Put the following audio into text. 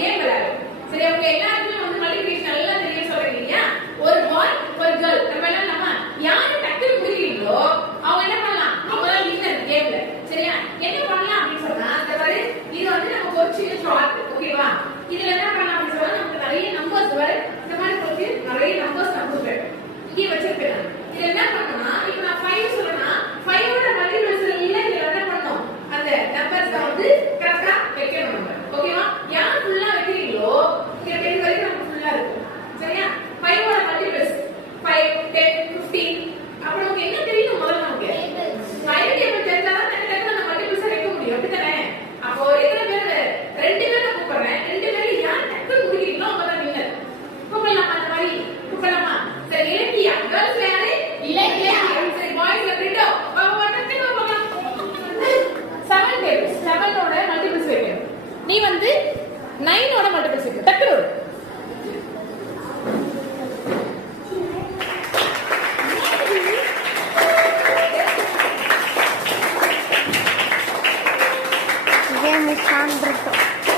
Game விளையாடும். சரி, அவங்க எல்லாருக்கும் வந்து மல்டிபிளிகேஷன் எல்லாம் தெரியும் சொல்றீங்க இல்லையா? ஒரு பாய் ஒரு கேர்ள் நம்ம எல்லாம் நம்ம யாரு டக்குனு முடிக்கிறீங்களோ அவங்க என்ன பண்ணலாம், அவங்க தான் வின்னர் கேம்ல. சரியா? என்ன பண்ணலாம் அப்படின்னு சொன்னா இந்த மாதிரி இது வந்து நமக்கு ஒரு சின்ன சார்ட், ஓகேவா? இதுல என்ன பண்ணலாம் அப்படின்னு சொன்னா நமக்கு நிறைய நம்பர்ஸ் வர இந்த மாதிரி போட்டு நிறைய நம்பர்ஸ் கொடுப்பேன். இங்கே வச்சிருப்பேன். இது என்ன பண்ணணும்னா இப்போ நான் 5 சொல்றேன்னா 5 ஓட மல்டிபிள்ஸ் இல்ல, இதுல என்ன பண்ணணும் அந்த நம்பர்ஸ் வந்து கரெக்ட்டா வைக்கணும் நம்ம. ஓகேவா? யார் ஃபுல்லா வைக்கிறீங்களோ இங்க 10 வரைக்கும் நமக்கு ஃபுல்லா இருக்கும். சரியா? 5 ஓட மல்டிபிள்ஸ் 5 10 15 அப்புறம் நமக்கு என்ன தெரியும் முதல்ல நமக்கு 5 டேபிள் தெரிஞ்சா தான் டக்குனு நம்ம மல்டிபிள்ஸ் வைக்க முடியும். அப்படிதானே? அப்போ எத்தனை பேர், 2 பேர் நான் கூப்பிடுறேன். 2 பேர் யார் டக்குனு முடிக்கிறீங்களோ அவங்க தான் வின்னர். கூப்பிடலாமா? அந்த மாதிரி கூப்பிடலாமா? சரி, இலக்கியா கேர்ள்ஸ்ல யாரு? இலக்கியா. சரி, பாய்ஸ்ல பிரிட்டோ. பாப்பா டக்குனு பார்க்கலாம். 7 டேபிள்ஸ் 7 ஓட மல்டிபிள்ஸ் வைக்கணும். நீ வந்து 9 ஓட மல்டிபிள்ஸ் வைக்கணும். டக்குனு Game is on.